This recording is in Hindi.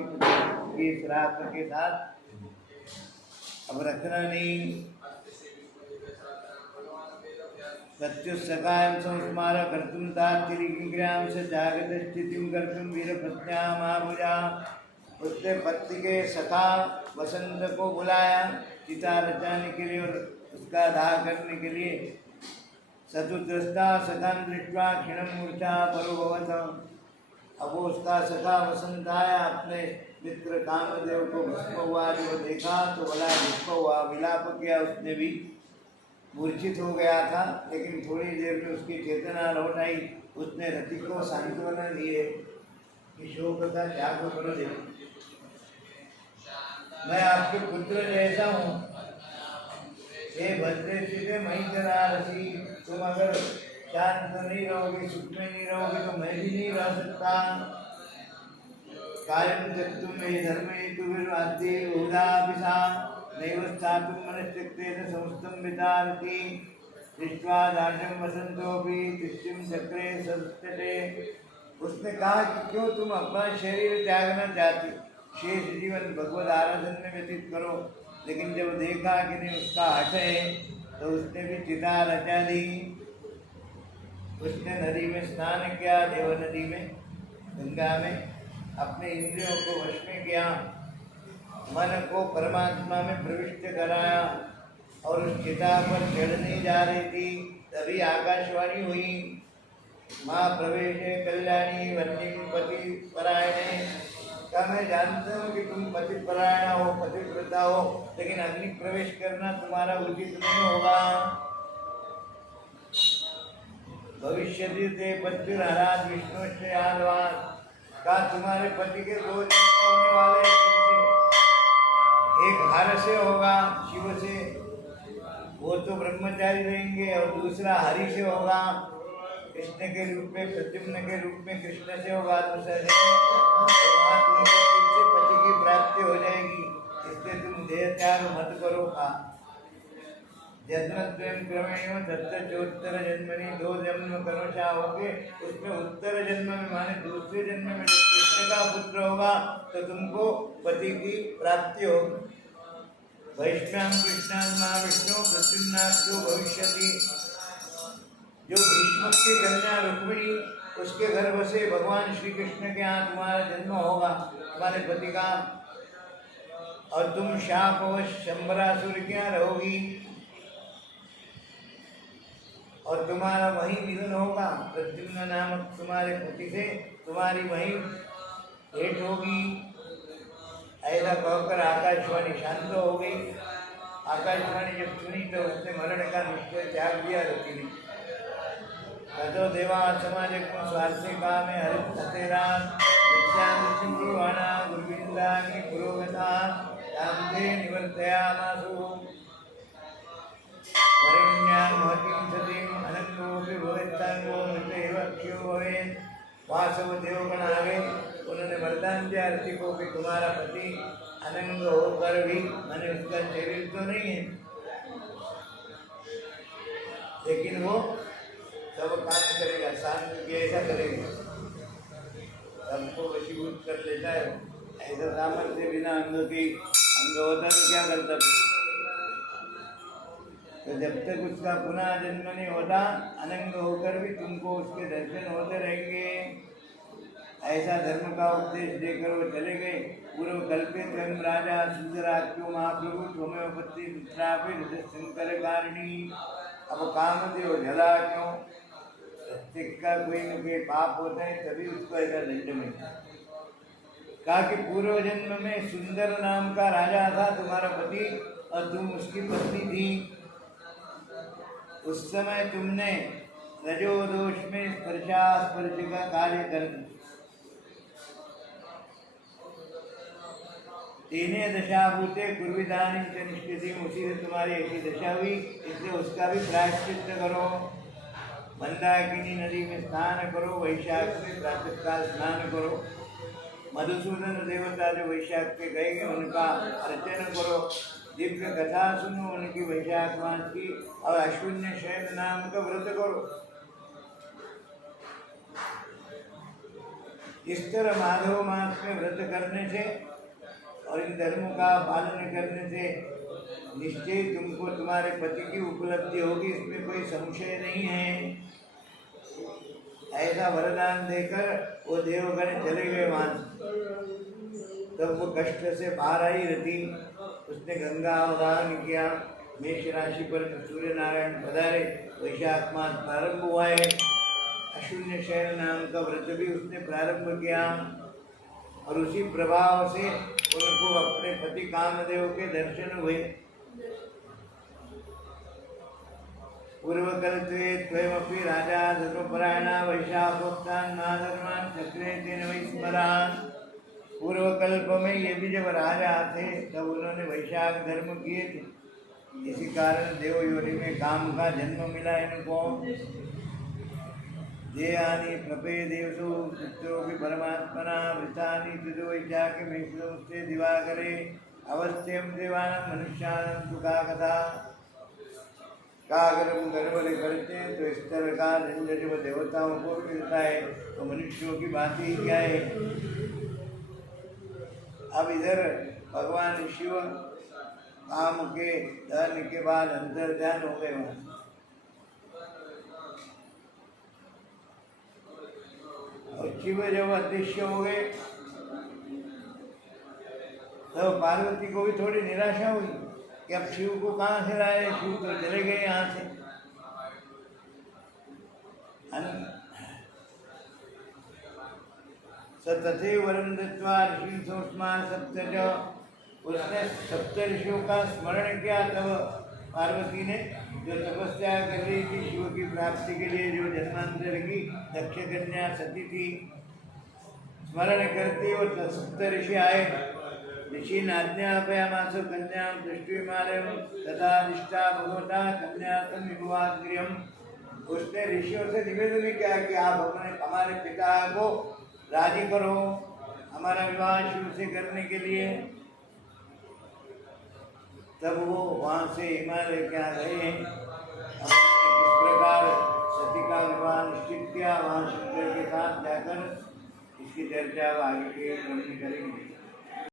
अपने पुत्र के श्राप के साथ अब रखना नहीं। प्रत्युत्सकायं संस्मार कर्तुं तात्तिरिक्रियां स जागत स्थितिं कर्तुं वीरपत्न्यामाभुजा। उसने पति के सखा वसंत को बुलाया चिता रचाने के लिए और उसका दाह करने के लिए। सतुद्रष्टा सखन दृष्ट्वा क्षीणं मूर्छा परोभवत। अब उसका सखा वसंत आया, अपने मित्र कामदेव को भस्म हुआ जो देखा तो बड़ा दुख हुआ, विलाप किया। उसने भी मूर्छित हो गया था, लेकिन थोड़ी देर में उसकी चेतना लौट आई। उसने रति को सांत्वना दिए कि शोक का त्याग करो, देखो मैं आपके पुत्र जैसा हूँ। हे भद्रे सीधे मई जनारसी, तुम अगर शांत नहीं रहोगे, सुख में नहीं रहोगे तो मैं भी नहीं रह सकता। कार्यं त्यक्तुं मे धर्मे तु विर्वाद्ये बहुधाभिषा नैव स्थातुं मनश्चक्रेण समस्तं वितारति। दृष्ट्वा दार्ढ्यं वसन्तोऽपि तिष्ठिं चक्रे सत्तटे। उसने कहा कि क्यों तुम अपना शरीर त्यागना चाहती, शेष जीवन भगवत आराधन में व्यतीत करो। लेकिन जब देखा कि नहीं उसका हठ है तो उसने भी चिता रचा दी। उसने नदी में स्नान किया, देव नदी में, गंगा में, अपने इंद्रियों को वश में किया, मन को परमात्मा में प्रविष्ट कराया और उस चिता पर चढ़ने जा रही थी। तभी आकाशवाणी हुई, माँ प्रवेशे कल्याणी वन्यम पति परायणे। क्या मैं जानता हूँ कि तुम पति परायण हो, पतिव्रता हो, लेकिन अग्नि प्रवेश करना तुम्हारा उचित नहीं होगा। भविष्यति ते पतिर्हरात् विष्णुश्च यादवान्। का तुम्हारे पति के दो जन्म होने वाले हैं, एक हर से होगा शिव से, वो तो ब्रह्मचारी रहेंगे, और दूसरा हरि से होगा, कृष्ण के रूप में, प्रद्युम्न के रूप में कृष्ण से होगा दूसरा जन्म। तो वहाँ तुमको फिर से पति की प्राप्ति हो जाएगी, इसलिए तुम देह त्याग मत करो। का जन्मद्वयं क्रमेण दत्तचोत्तर जन्मनि, दो जन्म करो चाहोगे, उसमें उत्तर जन्म में माने दूसरे जन्म में जब कृष्ण का पुत्र होगा तो तुमको पति की प्राप्ति होगी। वैष्णव कृष्णात्मा विष्णु प्रद्युम्नाभ्यो भविष्यति। जो भीष्म की कन्या रुक्मिणी, उसके गर्भ से भगवान श्री कृष्ण के यहाँ तुम्हारा जन्म होगा, तुम्हारे पति का। और तुम शापवश शंबरासुर के यहाँ रहोगी और तुम्हारा वही मिलन होगा। प्रद्युम्न नामक तुम्हारे पति से तुम्हारी वही भेंट होगी। ऐसा कहकर आकाशवाणी शांत हो गई। आकाशवाणी जब सुनी तो उसने मरण का निश्चय त्याग दिया रति ने। ततो देवा समाज को स्वार्थी काम में हरित सतेरान विद्यावाणा गुरुविंदानी पुरोगता रामते निवर्तयामासु। वरेण्यां महतीं सतीं अनंतोपि भवेत्तांगो मृतेव अक्षयो भवेत्। वासव देवगण आ गए, उन्होंने वरदान दिया रति को कि तुम्हारा पति अनंग होकर भी, मैंने उसका शरीर तो नहीं है, लेकिन वो सब काम करेगा, शांत के ऐसा करेगा, सबको वशीभूत कर लेता है। ऐसा सामर्थ्य बिना अंग होता तो क्या करता। तो जब तक उसका पुनः जन्म नहीं होता, अनंग होकर भी तुमको उसके दर्शन होते रहेंगे। ऐसा धर्म का उपदेश देकर वो चले गए। पूर्व कल्पित स्वयं राजा सुंदराख्यो महाप्रभु होम्योपति शंकर कारिणी। अब कामदेव जला क्यों, प्रत्येक का कोई न कोई पाप होता है, तभी उसको ऐसा दंड मिलता है। कहा कि पूर्व जन्म में सुंदर नाम का राजा था तुम्हारा पति और तुम उसकी पत्नी थी। उस समय तुमने रजोदोष में स्पर्श का कार्य कर तीने दशा भूते कुर्विदानी च निष्कृति। उसी से तुम्हारी ऐसी दशा हुई, इसलिए उसका भी प्रायश्चित करो। मंदाकिनी नदी में स्नान करो, वैशाख में प्रातःकाल स्नान करो। मधुसूदन देवता जो वैशाख के गए उनका अर्चन करो। दिव्य कथा सुनो उनकी वैशाख मास की, और अश्विन्य शयन नाम का व्रत करो। इस तरह माधव मास में व्रत करने से और इन धर्मों का पालन करने से निश्चय तुमको तुम्हारे पति की उपलब्धि होगी, इसमें कोई संशय नहीं है। ऐसा वरदान देकर वो देवगण चले गए वहां। तब वो कष्ट से बाहर आई रथी, उसने गंगा अवगाहन किया। मेष राशि पर सूर्य नारायण पधारे, वैशाख मास प्रारंभ हुआ है। अशून्य शयन नाम का व्रत भी उसने प्रारंभ किया और उसी प्रभाव से उनको अपने पति कामदेव के दर्शन हुए। पूर्वकल्पे त्वयमपि राजा धर्मपरायणा वैशाखोक्तान् महाधर्मान् चक्रे तेन वै स्मरान्। पूर्वकल्प में ये भी जब राजा थे तब उन्होंने वैशाख धर्म किए थे, इसी कारण देवयोनि में काम का जन्म मिला इनको। देयानि प्रपे देवसु पुत्रोऽपि परमात्मना वृतानि तदो वैशाखे मेषे दिवाकरे अवस्थ्यं देवानां मनुष्याणां तु का कथा। का अगर हम गड़बड़ करते हैं तो इस तरह का झंझट वो देवताओं को मिलता है, तो मनुष्यों की बात ही क्या है। अब इधर भगवान शिव काम के दहन के बाद अंतर ध्यान हो गए वहां। और शिव जब अदृश्य हो गए तो पार्वती को भी थोड़ी निराशा हुई कि अब शिव को कहाँ से लाए, शिव तो चले गए यहाँ से। तथैव वरं दत्त्वा ऋषिं सोऽस्मान् सप्तज, उसने सप्त ऋषियों का स्मरण किया। तब पार्वती ने जो तपस्या कर रही थी शिव की प्राप्ति के लिए, जो जन्मांतर की दक्ष कन्या सती थी, स्मरण करती और सप्त ऋषि आए। ऋषि नाज्ञापयामास कन्यां दृष्टिमालयं तथा दिष्टा भगवता कन्यार्थं विभवाग्र्यम्। उसने ऋषियों से निवेदन किया कि आप अपने हमारे पिता को राजी करो हमारा विवाह शिव से करने के लिए। तब वो वहाँ से हिमालय क्या गए, किस प्रकार सती का विवाह निश्चित किया, वहाँ शंकर के साथ जाकर इसकी चर्चा आगे के क्रम में करेंगे।